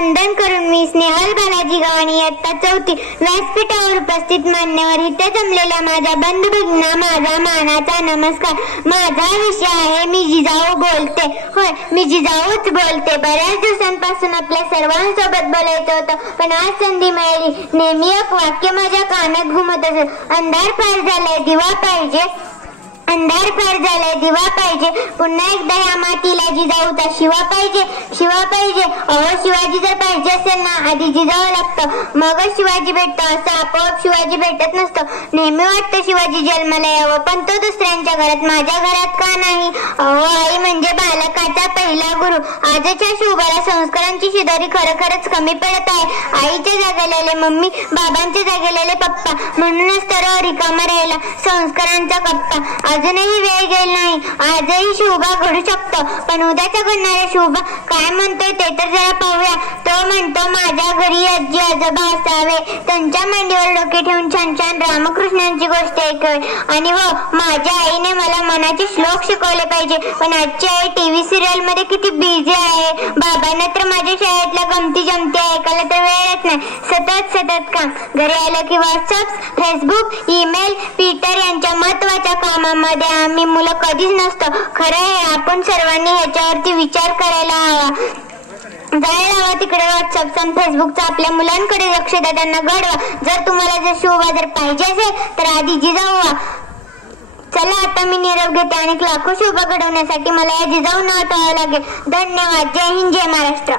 वंदन करून मी स्नेहल बालाजी गव्हाणे इयत्ता 4थी व्यासपीठावर उपस्थित मान्यवर इथे जमलेल्या माझ्या बंधू भगिनींना माझा मानाचा नमस्कार. माझा विषय आहे मी जिजाऊ बोलते. होय, मी जिजाऊच बोलते. बऱ्याच दिवसांपासून आपल्या सर्वांसोबत बोलायचं होतं, पण आज संधी मिळाली. नेहमी एक वाक्य माझ्या कानात घुमत असत, अंधार फार झालाय दिवा पाहिजे, अंधार फार झालाय दिवा पाहिजे. पुन्हा एकदा या मातीला जिजाऊचा शिवा पाहिजे, शिवा पाहिजे. अहो, शिवाजी जर पाहिजे असेल ना, आधी जिजाऊ लागतं, मगच शिवाजी भेटतो. असं आपोआप शिवाजी भेटत नसतं. नेहमी वाटतं शिवाजी जन्माला यावं, पण तो दुसऱ्यांच्या घरात, माझ्या घरात का नाही? अहो, आई म्हणजे बालकाचा पहिला गुरु. आजच्या शुभाला संस्कारांची शिदोरी खरोखरच कमी पडत आहे. आईच्या जागेला आले मम्मी, बाबांच्या जागेला आले पप्पा, म्हणूनच तर रिकामा राहिला संस्कारांचा कप्पा. अजूनही वेळ गेली नाही. आजही शुभा घडू शकतो, पण उद्याचा घडणारा शुभा काय म्हणतोय ते तर जरा पाहूया. तो म्हणतो, माझ्या घरी आजी आजोबा असावे, त्यांच्या मांडीवर डोके ठेवून छान छान रामकृष्णांची गोष्ट ऐकावी. आणि हो, माझ्या आईने मला मनाचे श्लोक शिकवले पाहिजे, पण आजची आई टीव्ही सिरियल मध्ये किती बिझी आहे. बाबांना तर माझ्या शाळेतल्या गमती जमती ऐकायला तर वेळच नाही. सतत काम. घरी आलं की व्हॉट्सअप, फेसबुक, ईमेल, ट्विटर यांच्या महत्वाच्या कामामध्ये आम्ही मुलं कधीच नसतो. खरं आहे, आपण सर्वांनी ह्याच्यावरती विचार करायला हवा. जायला हवा तिकडे व्हॉट्सअप आणि फेसबुकचा. आपल्या मुलांकडे लक्ष द्या, त्यांना घडवा. जर तुम्हाला जर शोभा जर पाहिजे असेल तर आधी जिजाऊ व्हा. चला, आता मी निरोप घेते आणि लाखो शोभा घडवण्यासाठी मला या जिजाऊ नाव ठेवावं लागेल. धन्यवाद. जय हिंद, जय महाराष्ट्र.